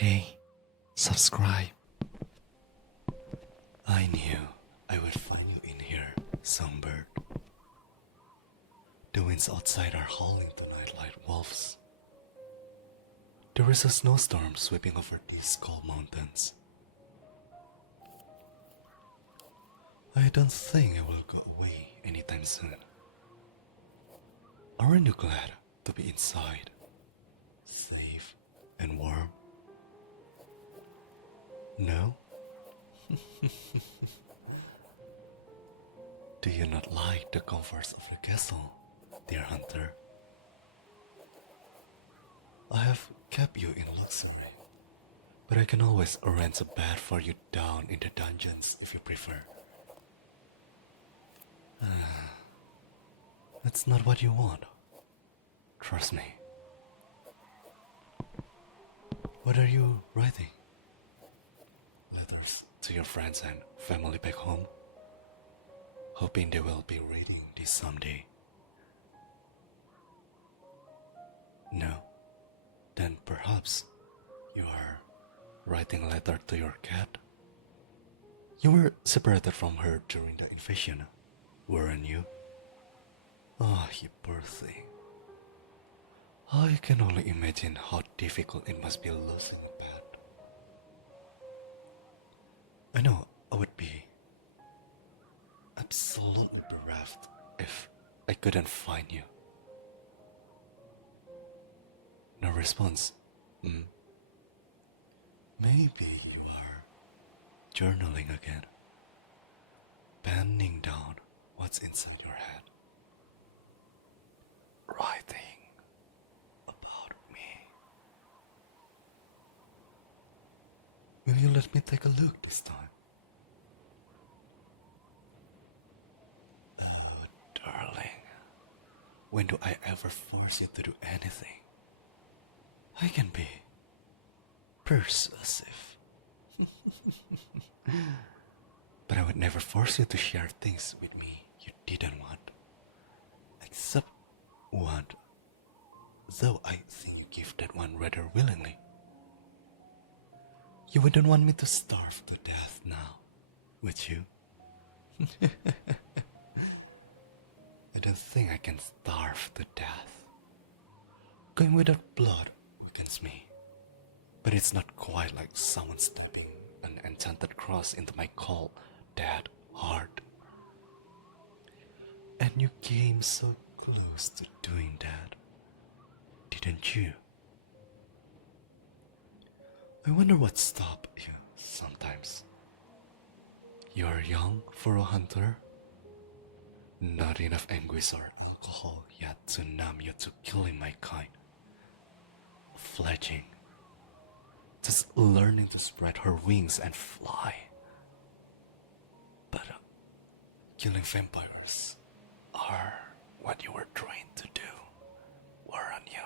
Hey, subscribe. I knew I would find you in here, songbird. The winds outside are howling tonight like wolves. There is a snowstorm sweeping over these cold mountains. I don't think it will go away anytime soon. Aren't you glad to be inside, safe and warm? No? Do you not like the comforts of the castle, dear hunter? I have kept you in luxury, but I can always arrange a bed for you down in the dungeons if you prefer. That's not what you want. Trust me. What are you writing? Letters to your friends and family back home? Hoping they will be reading this someday. No? Then perhaps you are writing a letter to your cat? You were separated from her during the invasion, weren't you? Oh, you poor thing. I can only imagine how difficult it must be losing a pet. I know I would be absolutely bereft if I couldn't find you. No response. Maybe you are journaling again, penning down what's inside your head. Writing about me. Will you let me take a look this time? Oh, darling. When do I ever force you to do anything? I can be persuasive. But I would never force you to share things with me you didn't want. Except one, though I think you give that one rather willingly. You wouldn't want me to starve to death now, would you? I don't think I can starve to death. Going without blood weakens me, but it's not quite like someone stabbing an enchanted cross into my cold, dead heart. And you came so close to doing that, didn't you? I wonder what stopped you sometimes. You're young for a hunter. Not enough anguish or alcohol yet to numb you to killing my kind. Fledging. Just learning to spread her wings and fly. But killing vampires are what you were trained to do, weren't you?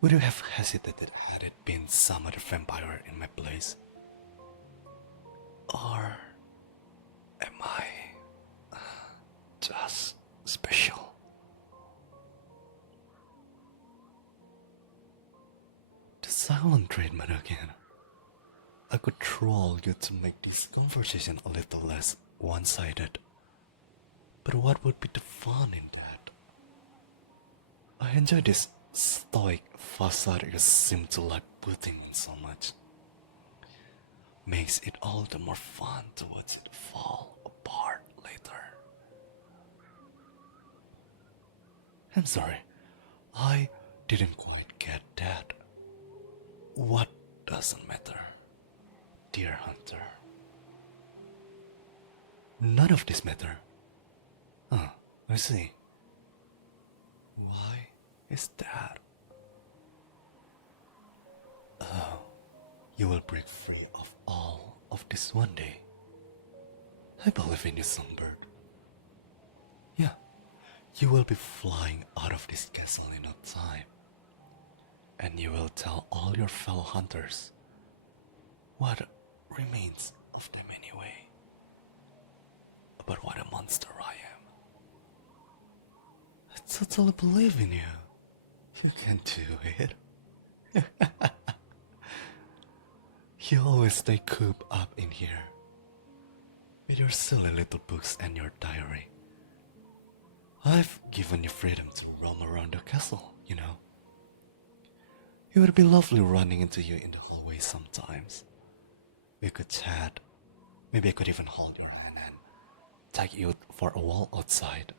Would you have hesitated had it been some other vampire in my place? Or am I just special? The silent treatment again. I could troll you to make this conversation a little less one-sided. But what would be the fun in that? I enjoy this stoic facade you seem to like putting on so much. Makes it all the more fun to watch it fall apart later. I'm sorry, I didn't quite get that. What doesn't matter, dear hunter? None of this matter. Oh, I see. Why is that? Oh, you will break free of all of this one day. I believe in you, songbird. Yeah, you will be flying out of this castle in no time. And you will tell all your fellow hunters what remains of them anyway. About what a monster I am. I totally believe in you. You can do it. You always stay cooped up in here with your silly little books and your diary. I've given you freedom to roam around the castle, you know. It would be lovely running into you in the hallway sometimes. We could chat. Maybe I could even hold your hand and take you for a walk outside.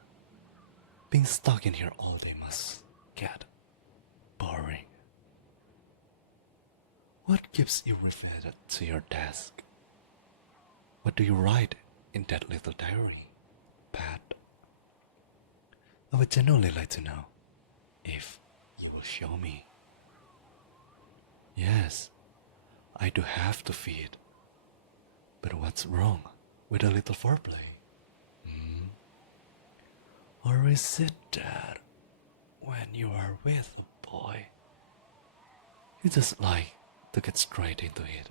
Being stuck in here all day must get boring. What keeps you riveted to your desk? What do you write in that little diary, Pat? I would genuinely like to know if you will show me. Yes, I do have to feed. But what's wrong with a little foreplay? Or is it that when you are with a boy, you just like to get straight into it?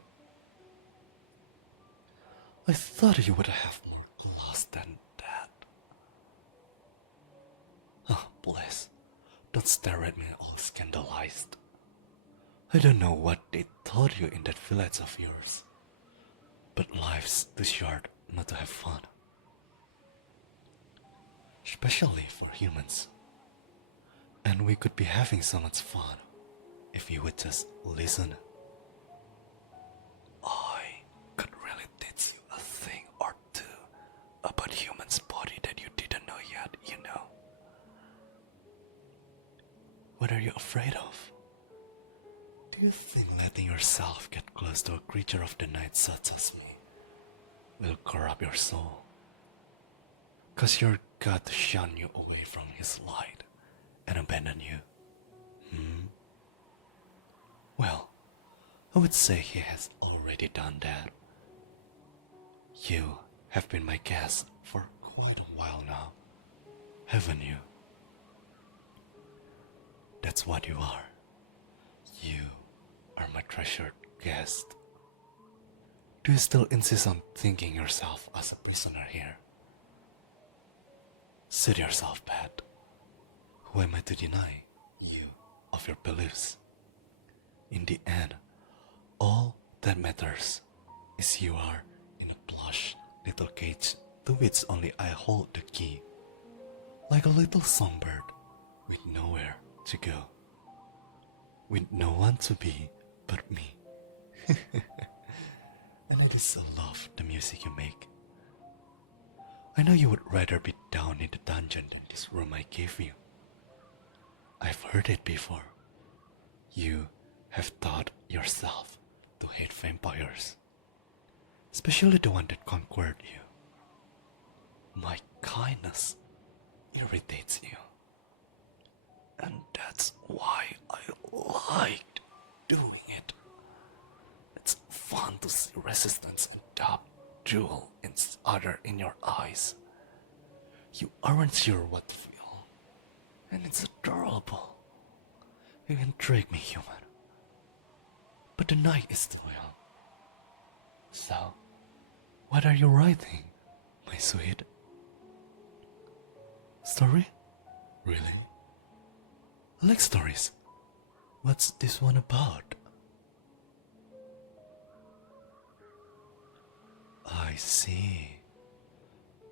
I thought you would have more class than that. Oh, bless. Don't stare at me all scandalized. I don't know what they taught you in that village of yours, but life's too short not to have fun. Especially for humans. And we could be having so much fun if you would just listen. I could really teach you a thing or two about humans' body that you didn't know yet, you know. What are you afraid of? Do you think letting yourself get close to a creature of the night such as me will corrupt your soul? 'Cause your God to shun you away from his light and abandon you. Well, I would say he has already done that. You have been my guest for quite a while now, haven't you? That's what you are. You are my treasured guest. Do you still insist on thinking yourself as a prisoner here? Suit yourself, Pat. Who am I to deny you of your beliefs? In the end, all that matters is you are in a plush little cage to which only I hold the key, like a little songbird with nowhere to go, with no one to be but me. And I just love the music you make. I know you would rather be down in the dungeon than this room I gave you. I've heard it before. You have taught yourself to hate vampires, especially the one that conquered you. My kindness irritates you, and that's why I liked doing it. It's fun to see resistance and doubt jewel each other in your eyes. You aren't sure what to feel, and it's adorable. You intrigue me, human. But the night is still young. So, what are you writing, my sweet? Story? Really? I like stories. What's this one about? I see.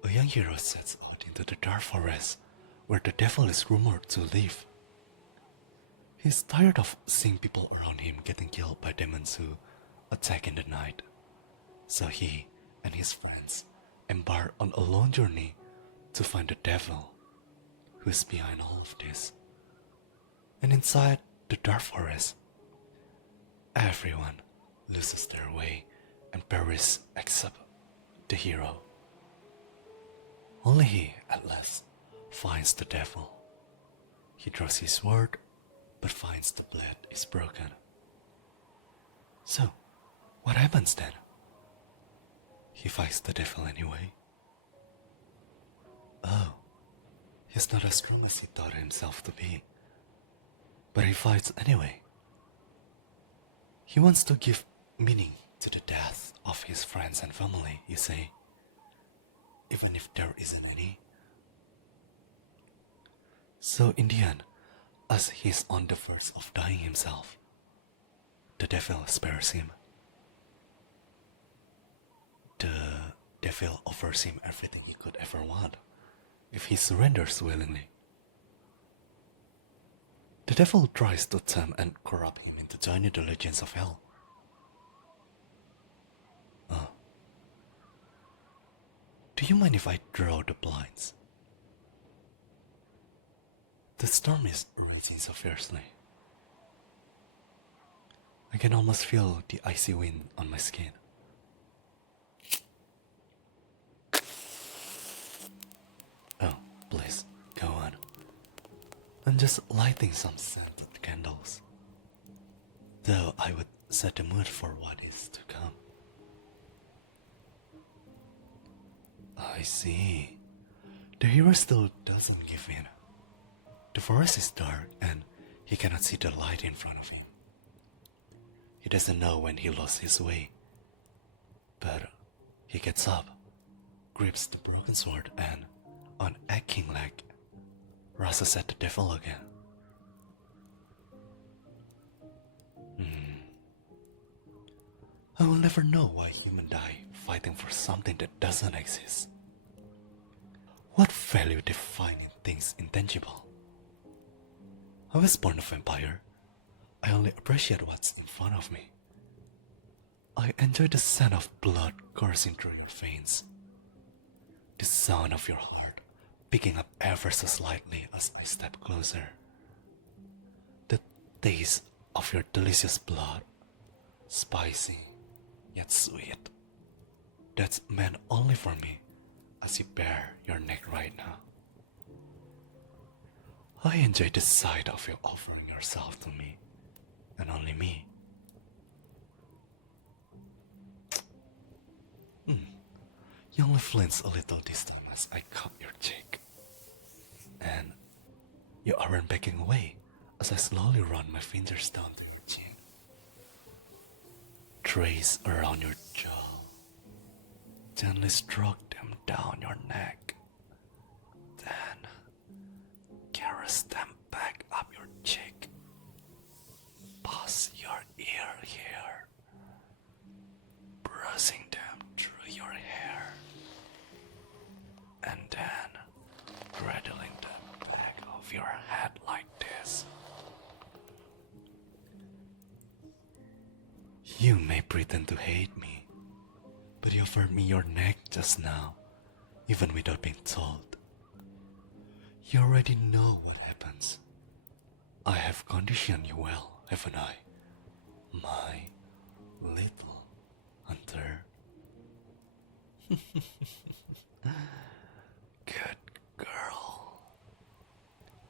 A young hero sets out into the dark forest where the devil is rumored to live. He's tired of seeing people around him getting killed by demons who attack in the night. So he and his friends embark on a long journey to find the devil who is behind all of this. And inside the dark forest, everyone loses their way and perishes except the hero. Only he, at last, finds the devil. He draws his sword, but finds the blade is broken. So, what happens then? He fights the devil anyway. Oh, he's not as strong as he thought himself to be. But he fights anyway. He wants to give meaning to the death of his friends and family, you say, even if there isn't any. So in the end, as he's on the verge of dying himself, the devil spares him. devil offers him everything he could ever want if he surrenders willingly. The devil tries to tempt and corrupt him into joining the legions of hell. Do you mind if I draw the blinds? The storm is raging so fiercely. I can almost feel the icy wind on my skin. Oh, please, go on. I'm just lighting some scented candles. Though I would set the mood for what is to come. I see. The hero still doesn't give in. The forest is dark and he cannot see the light in front of him. He doesn't know when he lost his way. But he gets up, grips the broken sword and, on aching leg, rushes at the devil again. I will never know why humans die fighting for something that doesn't exist. What value they find in things intangible? I was born a vampire. I only appreciate what's in front of me. I enjoy the scent of blood coursing through your veins, the sound of your heart picking up ever so slightly as I step closer, the taste of your delicious blood, spicy yet sweet, that's meant only for me as you bare your neck right now. I enjoy the sight of you offering yourself to me, and only me. You only flinch a little this time as I cut your cheek. And you aren't backing away as I slowly run my fingers down to your chin. Trace around your jaw. Gently stroke them down your neck. Then caress them back up your cheek. Pass your ear here. Brushing them through your hair. And then cradling them back of your head like this. You may pretend to hate me, but you offered me your neck just now, even without being told. You already know what happens. I have conditioned you well, haven't I? My little hunter. Good girl.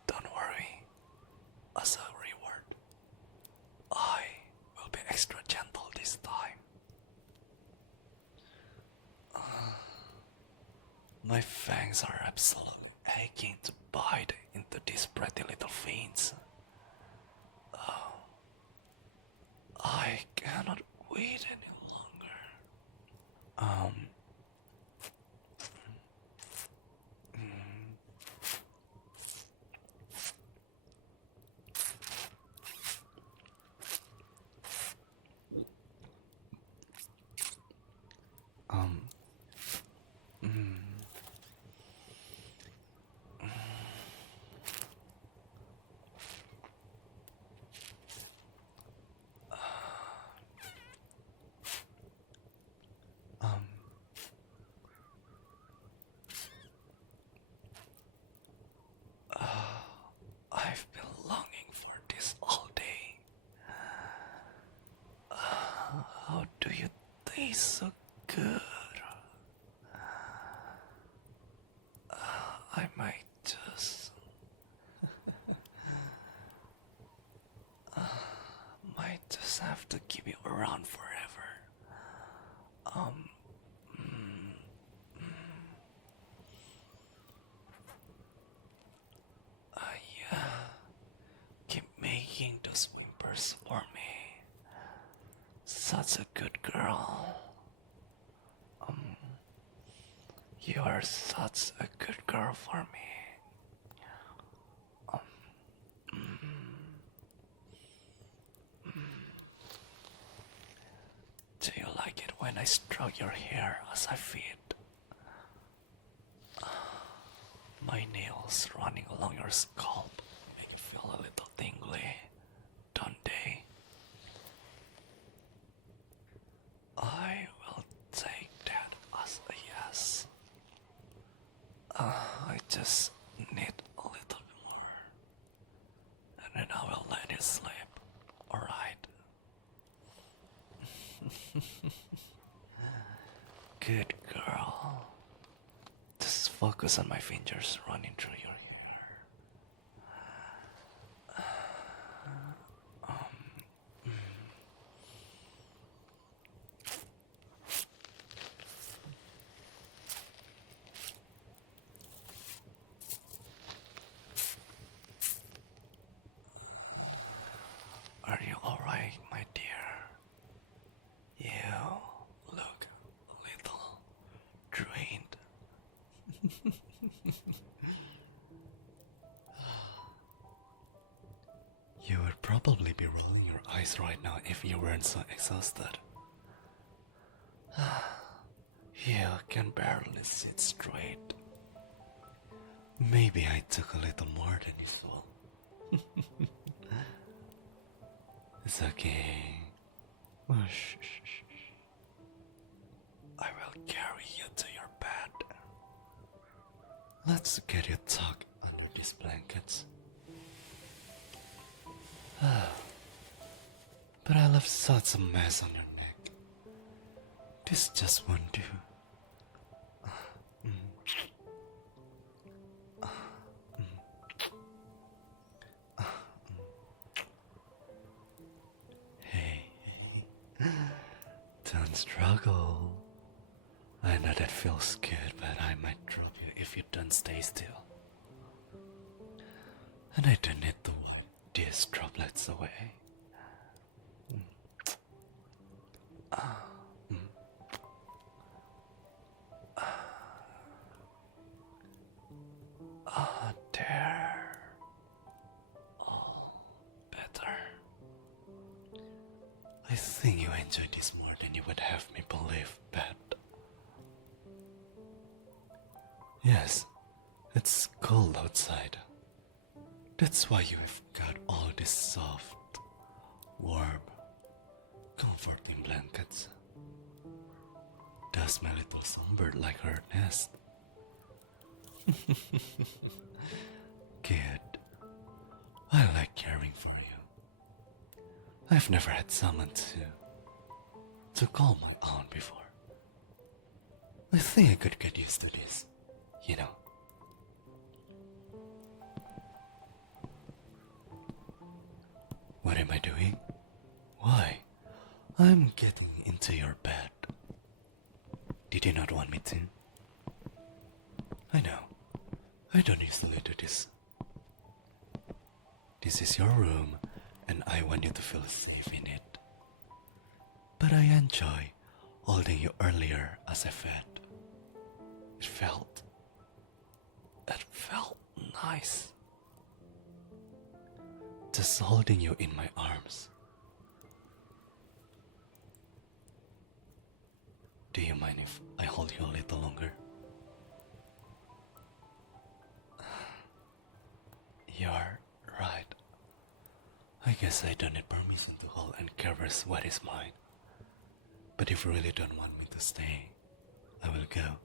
Don't worry. As a reward, I will be extra gentle this time. My fangs are absolutely aching to bite into these pretty little veins. I cannot wait any longer. I've been longing for this all day. How do you taste so good? I might just have to keep you around forever. Yeah. Keep making those whimpers for me. Such a good girl. You are such a good girl for me. Do you like it when I stroke your hair as I feed? My nails running along your scalp make you feel a little tingly, don't they? I will take that as a yes. I just need a little more, and then I will let it slip. Alright. Good girl. Just focus on my fingers running through your hair. Are you alright, my dear? You look a little drained. You would probably be rolling your eyes right now if you weren't so exhausted. You can barely sit straight. Maybe I took a little more than usual. It's okay. Oh, shh, shh, shh. I will carry you to your bed. Let's get you tucked under these blankets. But I left such a mess on your neck. This just won't do. Hey, don't struggle. I know that feels good, but I might drop you if you don't stay still. And I don't need to wipe these droplets away. There. All better. I think you enjoy this more than you would have me believe, Pat. Yes, it's cold outside. That's why you have got all these soft, warm, comforting blankets. Does my little songbird like her nest? Good. I like caring for you. I've never had someone to call my own before. I think I could get used to this, you know. What am I doing? Why? I'm getting into your bed. Did you not want me to? I know. I don't usually do this. This is your room, and I want you to feel safe in it. But I enjoy holding you earlier as I fed. It felt nice. Just holding you in my arms. Do you mind if I hold you a little longer? You're right. I guess I don't need permission to hold and caress what is mine. But if you really don't want me to stay, I will go.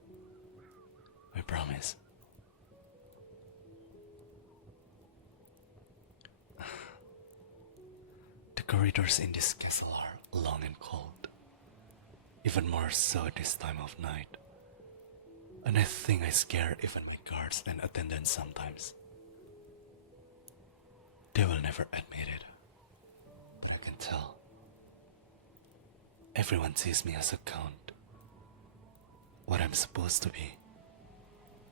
I promise. The corridors in this castle are long and cold. Even more so this time of night. And I think I scare even my guards and attendants sometimes. They will never admit it, but I can tell. Everyone sees me as a count, what I'm supposed to be,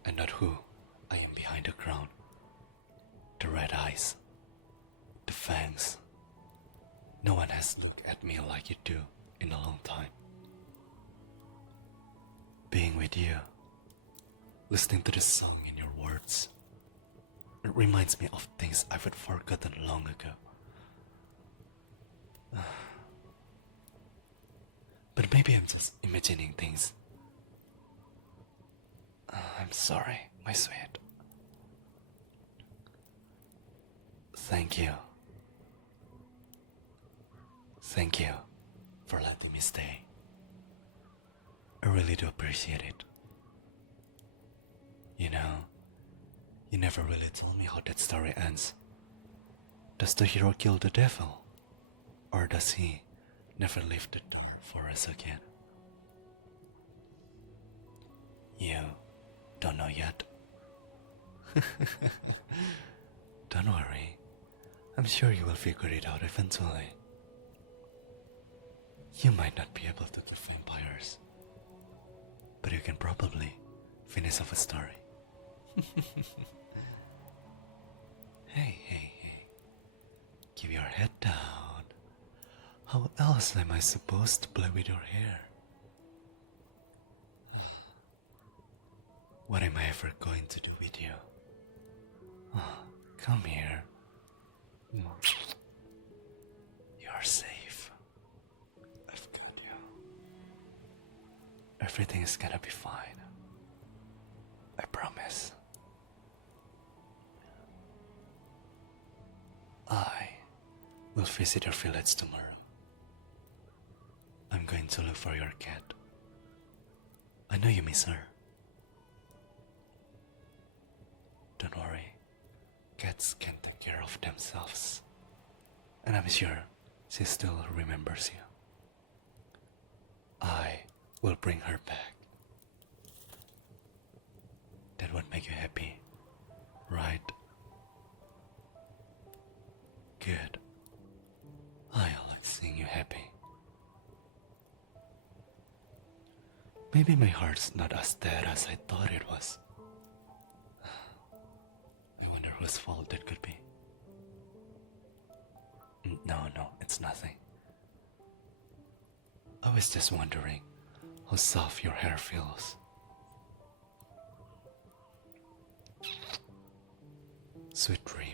and not who I am behind the crown. The red eyes, the fangs. No one has looked at me like you do in a long time. Being with you, listening to the song in your words, it reminds me of things I've forgotten long ago. But maybe I'm just imagining things. I'm sorry, my sweet. Thank you. Thank you for letting me stay. I really do appreciate it. You know, you never really told me how that story ends. Does the hero kill the devil? Or does he never leave the door for us again? You don't know yet? Don't worry. I'm sure you will figure it out eventually. You might not be able to kill vampires, but you can probably finish off a story. Hey. Keep your head down. How else am I supposed to play with your hair? What am I ever going to do with you? Oh, come here. You're safe. I've got you. Everything is gonna be fine. I promise. I will visit your village tomorrow. I'm going to look for your cat. I know you miss her. Don't worry, cats can take care of themselves. And I'm sure she still remembers you. I will bring her back. That would make you happy, right? Good. I like seeing you happy. Maybe my heart's not as dead as I thought it was. I wonder whose fault that could be. No, it's nothing. I was just wondering how soft your hair feels. Sweet dreams.